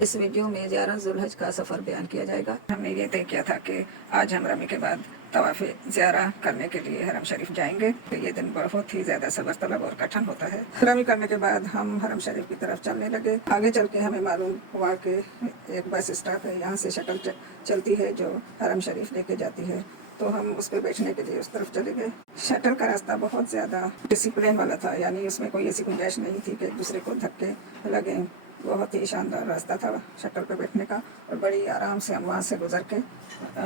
اس video میں 11 ذوالحج کا سفر بیان کیا جائے گا۔ ہم نے یہ طے کیا تھا کہ آج ہم رمی کے بعد طواف زیارہ کرنے کے لیے حرم شریف جائیں گے۔ یہ دن بہت ہی زیادہ صبر طلب اور کٹھن ہوتا ہے۔ رمی کرنے کے بعد ہم حرم شریف کی طرف چلنے لگے۔ آگے چل کے ہمیں معلوم ہوا کہ ایک بس اسٹاپ ہے، یہاں سے شٹل چلتی ہے جو حرم شریف لے کے جاتی ہے، تو ہم اس پہ بیٹھنے کے لیے اس طرف چلے گئے۔ شٹل کا راستہ بہت زیادہ ڈسپلن والا تھا، یعنی اس میں کوئی ایسی گنجائش نہیں تھی کہ ایک دوسرے کو دھکے لگیں۔ بہت ہی شاندار راستہ تھا شٹل پہ بیٹھنے کا، اور بڑی آرام سے ہم وہاں سے گزر کے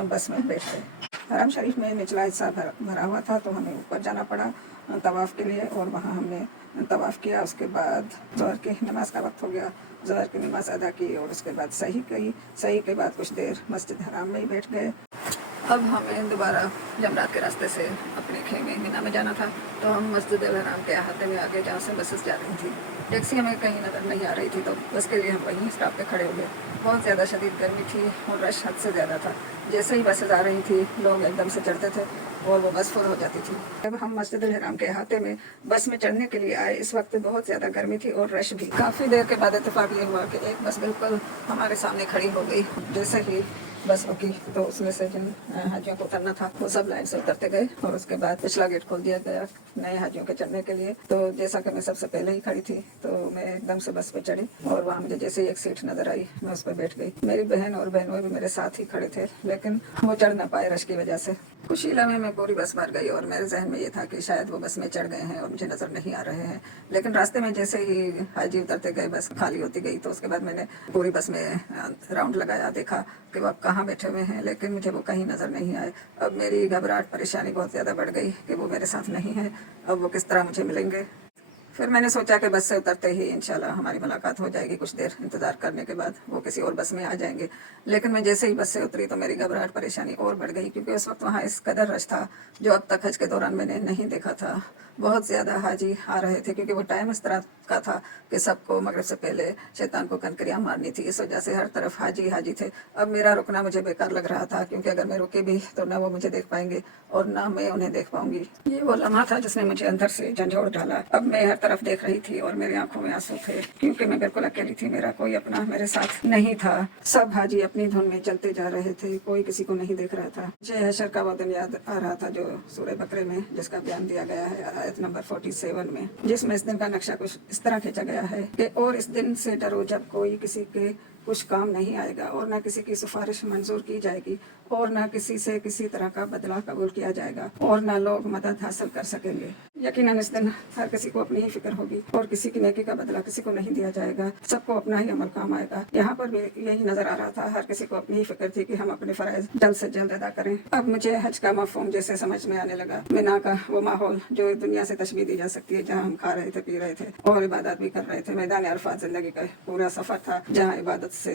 بس میں بیٹھ گئے۔ حرم شریف میں نچلا حصہ بھرا ہوا تھا، تو ہمیں اوپر جانا پڑا طواف کے لیے، اور وہاں ہم نے طواف کیا۔ اس کے بعد ظہر کی نماز کا وقت ہو گیا، ظہر کی نماز ادا کی، اور اس کے بعد صحیح کے بعد کچھ دیر مسجد حرام میں ہی بیٹھ گئے۔ اب ہمیں دوبارہ جمرات کے راستے سے اپنے خیمے مینا میں جانا تھا، تو ہم مسجد الحرام کے احاطے میں آگے جہاں سے بسز جا رہی تھی، ٹیکسی ہمیں کہیں نظر نہیں آ رہی تھی، تو بس کے لیے ہم وہیں اسٹاپ پہ کھڑے ہو گئے۔ بہت زیادہ شدید گرمی تھی اور رش حد سے زیادہ تھا۔ جیسے ہی بسز آ رہی تھی لوگ ایک دم سے چڑھتے تھے اور وہ بس فل ہو جاتی تھی۔ جب ہم مسجد الحرام کے احاطے میں بس میں چڑھنے کے لیے آئے، اس وقت بہت زیادہ گرمی تھی اور رش بھی۔ کافی دیر کے بعد اتفاق یہ ہوا کہ ایک بس بالکل ہمارے سامنے کھڑی ہو گئی۔ جیسے ہی بس رکی تو اس میں سے جن حاجیوں کو اترنا تھا وہ سب لائن سے اترتے گئے، اور اس کے بعد پچھلا گیٹ کھول دیا گیا نئے حاجیوں کے چڑھنے کے لیے۔ تو جیسا کہ میں سب سے پہلے ہی کھڑی تھی، تو میں ایک دم سے بس پہ چڑھی، اور وہاں مجھے جیسے ہی ایک سیٹ نظر آئی میں اس پہ بیٹھ گئی۔ میری بہن اور بہنوئی بھی میرے ساتھ ہی کھڑے تھے، لیکن وہ چڑھ نہ پائے رش کی وجہ سے۔ کچھ ہی لمحے میں پوری بس بھر گئی، اور میرے ذہن میں یہ تھا کہ شاید وہ بس میں چڑھ گئے ہیں اور مجھے نظر نہیں آ رہے ہیں۔ لیکن راستے میں جیسے ہی حاجی اترتے گئے بس خالی ہوتی گئی، تو اس کے بعد میں نے پوری بس میں راؤنڈ لگایا، دیکھا کہ وہ کہاں بیٹھے ہوئے ہیں، لیکن مجھے وہ کہیں نظر نہیں آئے۔ اب میری گھبراہٹ پریشانی بہت زیادہ بڑھ گئی کہ وہ میرے ساتھ نہیں ہیں، اب وہ کس طرح مجھے ملیں گے۔ پھر میں نے سوچا کہ بس سے اترتے ہی انشاءاللہ ہماری ملاقات ہو جائے گی، کچھ دیر انتظار کرنے کے بعد وہ کسی اور بس میں آ جائیں گے۔ لیکن میں جیسے ہی بس سے اتری تو میری گھبراہٹ پریشانی اور بڑھ گئی، کیونکہ اس وقت وہاں اس قدر رش تھا جو اب تک حج کے دوران میں نے نہیں دیکھا تھا۔ بہت زیادہ حاجی آ رہے تھے، کیونکہ وہ ٹائم اس طرح کا تھا کہ سب کو مغرب سے پہلے شیطان کو کنکریاں مارنی تھی، اس وجہ سے ہر طرف حاجی تھے۔ اب میرا رکنا مجھے بیکار لگ رہا تھا، کیونکہ اگر میں رکی بھی تو نہ وہ مجھے دیکھ پائیں گے اور نہ میں انہیں دیکھ پاؤں گی۔ یہ وہ لمحہ تھا جس نے مجھے اندر سے جھنجھوڑ ڈالا۔ اب میں ہر طرف دیکھ رہی تھی اور میری آنکھوں میں آنسو تھے، کیونکہ میں بالکل اکیلی تھی، میرا کوئی اپنا میرے ساتھ نہیں تھا۔ سب حاجی اپنی دھن میں چلتے جا رہے تھے، کوئی کسی کو نہیں دیکھ رہا تھا۔ مجھے حشر کا وہ دن یاد آ رہا تھا جو سورہ بقرہ میں جس کا بیان دیا گیا ہے آیت نمبر 47 میں، جس میں اس دن کا نقشہ کچھ اس طرح کھینچا گیا ہے کہ اور اس دن سے ڈرو جب کوئی کسی کے کچھ کام نہیں آئے گا، اور نہ کسی کی سفارش منظور کی جائے گی، اور نہ کسی سے کسی طرح کا بدلہ قبول کیا جائے گا، اور نہ لوگ مدد حاصل کر سکیں گے۔ یقیناً اس دن ہر کسی کو اپنی ہی فکر ہوگی، اور کسی کی نیکی کا بدلہ کسی کو نہیں دیا جائے گا، سب کو اپنا ہی عمل کام آئے گا۔ یہاں پر بھی یہی نظر آ رہا تھا، ہر کسی کو اپنی ہی فکر تھی کہ ہم اپنے فرائض جلد سے جلد ادا کریں۔ اب مجھے حج کا مفہوم جیسے سمجھ میں آنے لگا۔ مینا کا وہ ماحول جو دنیا سے تشبیہ دی جا سکتی ہے، جہاں ہم کھا رہے تھے، پی رہے تھے اور عبادت بھی کر رہے تھے۔ میدان عرفات زندگی کا پورا سفر تھا، جہاں عبادت سے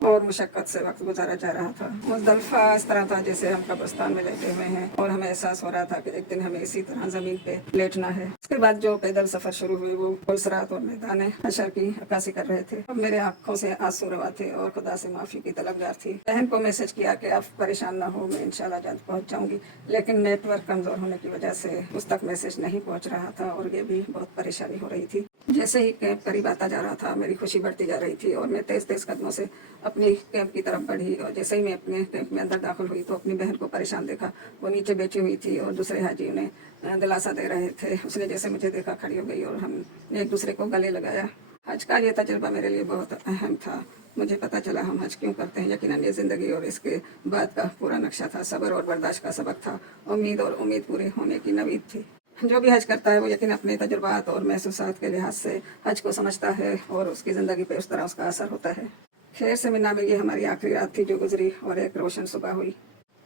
اور مشقت سے وقت گزارا جا رہا تھا۔ مزدلفہ اس طرح تھا جیسے ہم قبرستان میں لیٹے ہوئے ہیں، اور ہمیں احساس ہو رہا تھا کہ ایک دن ہمیں اسی طرح زمین پہ لیٹنا ہے۔ اس کے بعد جو پیدل سفر شروع ہوئے وہ پلسرات اور میدان حشر کی عکاسی کر رہے تھے۔ اب میرے آنکھوں سے آنسو روا تھے اور خدا سے معافی کی طلبگار تھی۔ بہن کو میسج کیا کہ آپ پریشان نہ ہو، میں انشاءاللہ جلد پہنچ جاؤں گی، لیکن نیٹ ورک کمزور ہونے کی وجہ سے اس تک میسج نہیں پہنچ رہا تھا، اور یہ بھی بہت پریشانی ہو رہی تھی۔ جیسے ہی کیمپ قریب آتا جا رہا تھا میری خوشی بڑھتی جا رہی تھی، اور میں تیز تیز قدموں سے اپنی کیمپ کی طرف بڑھی، اور جیسے ہی میں اپنے کیمپ میں اندر داخل ہوئی تو اپنی بہن کو پریشان دیکھا۔ وہ نیچے بیٹھی ہوئی تھی اور دوسرے حاجی انہیں دلاسا دے رہے تھے۔ اس نے جیسے مجھے دیکھا کھڑی ہو گئی، اور ہم نے ایک دوسرے کو گلے لگایا۔ حج کا یہ تجربہ میرے لیے بہت اہم تھا۔ مجھے پتہ چلا ہم حج کیوں کرتے ہیں۔ یقیناً یہ زندگی اور اس کے بعد کا پورا نقشہ تھا، صبر اور برداشت کا سبق تھا، امید پورے ہونے کی نوید تھی۔ جو بھی حج کرتا ہے وہ یقیناً اپنے تجربات اور محسوسات کے لحاظ سے حج کو سمجھتا ہے، اور اس کی زندگی پہ اس طرح اس کا اثر ہوتا ہے۔ خیر سے مینا میں یہ ہماری آخری رات تھی جو گزری، اور ایک روشن صبح ہوئی۔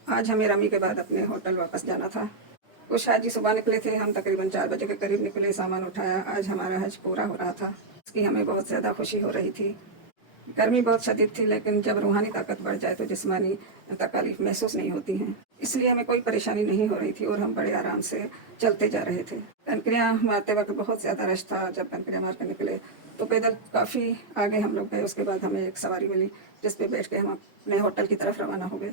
آج ہمیں رمی کے بعد اپنے ہوٹل واپس جانا تھا۔ کچھ حاجی صبح نکلے تھے، ہم تقریباً 4 بجے کے قریب نکلے، سامان اٹھایا۔ آج ہمارا حج پورا ہو رہا تھا، اس کی ہمیں بہت زیادہ خوشی ہو رہی تھی۔ گرمی بہت شدید تھی، لیکن جب روحانی طاقت بڑھ جائے تو جسمانی تکالیف محسوس نہیں ہوتی ہیں، اس لیے ہمیں کوئی پریشانی نہیں ہو رہی تھی، اور ہم بڑے آرام سے چلتے جا رہے تھے۔ کنکریاں مارتے وقت بہت زیادہ رش تھا۔ جب کنکریاں مار کے نکلے تو پیدل کافی آگے ہم لوگ گئے۔ اس کے بعد ہمیں ایک سواری ملی جس پہ بیٹھ کے ہم اپنے ہوٹل کی طرف روانہ ہو گئے۔